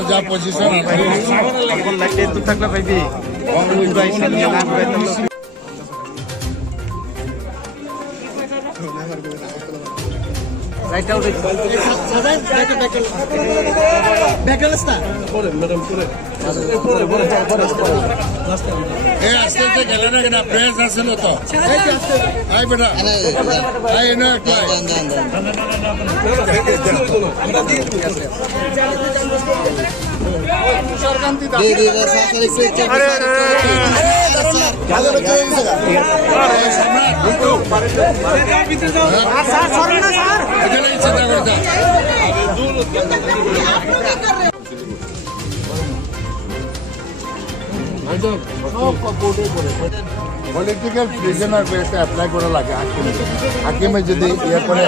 আপনার যা পজিশন আস্তে আস্তে গেলে না কেনা প্রেস আসছিল তো আই বেটা আই না পলিটিক্যাল প্রিজনার একটা অ্যাপ্লাই করা লাগে হাকিমে যদি ইয়ে করে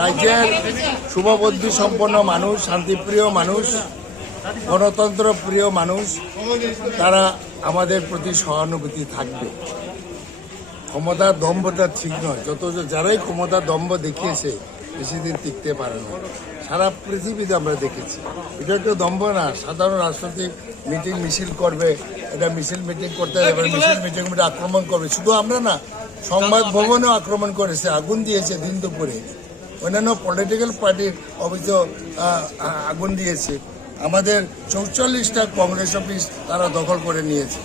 রাজ্যের শুভবুদ্ধি সম্পন্ন মানুষ, শান্তিপ্রিয় মানুষ, গণতন্ত্র প্রিয় মানুষ, তারা আমাদের প্রতি সহানুভূতি থাকবে। ক্ষমতার দম্ভটা ঠিক নয়, যারাই ক্ষমতার দম্ভ দেখিয়েছে বেশি দিন টিকতে পারে না। সারা পৃথিবীতে আমরা দেখেছি এটা একটা দম্ভ না। সাধারণ রাজনৈতিক মিটিং মিছিল করবে, এটা মিছিল মিটিং করতে যাবে, মিছিল মিটিং আক্রমণ করবে। শুধু আমরা না, সংবাদ ভবনেও আক্রমণ করেছে, আগুন দিয়েছে দিন দুপুরে। অন্যান্য পলিটিক্যাল পার্টির অফিস আগুন দিয়েছে। আমাদের 44টা কংগ্রেস অফিস তারা দখল করে নিয়েছে।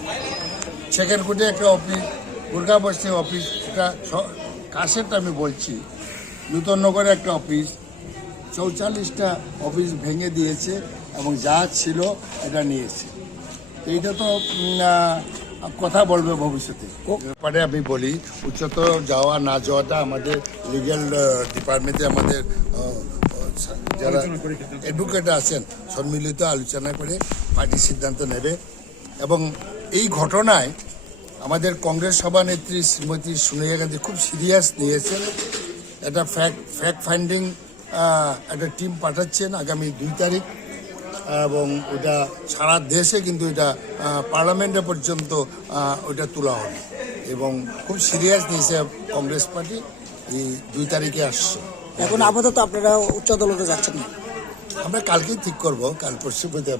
সেকেন্ডকুটে একটা অফিস, দুর্গাবস্তি অফিস, এটা কাছেরটা আমি বলছি, নূতননগরে একটা অফিস, 44টা অফিস ভেঙে দিয়েছে এবং যা ছিল এটা নিয়েছে। এইটা তো কথা বলবে ভবিষ্যতে। ব্যাপারে আমি বলি, উচ্চতর যাওয়া না যাওয়াটা আমাদের লিগ্যাল ডিপার্টমেন্টে আমাদের যারা অ্যাডভোকেট আছেন সম্মিলিত আলোচনা করে পার্টি সিদ্ধান্ত নেবে। এবং এই ঘটনায় আমাদের কংগ্রেস সভানেত্রী শ্রীমতী সোনিয়া গান্ধী খুব সিরিয়াস নিয়েছেন। একটা ফ্যাক্ট ফাইন্ডিং একটা টিম পাঠাচ্ছেন আগামী 2 তারিখ, এবং ওটা সারা দেশে কিন্তু এটা পার্লামেন্টে পর্যন্ত ওটা তোলা হবে এবং খুব সিরিয়াস নিয়েছে কংগ্রেস পার্টি। এই 2 তারিখে আসছে। এখন আপাতত আপনারা উচ্চ আদালতে যাচ্ছেন না? আমরা কালকেই ঠিক করবো, কাল পরশু মধ্যে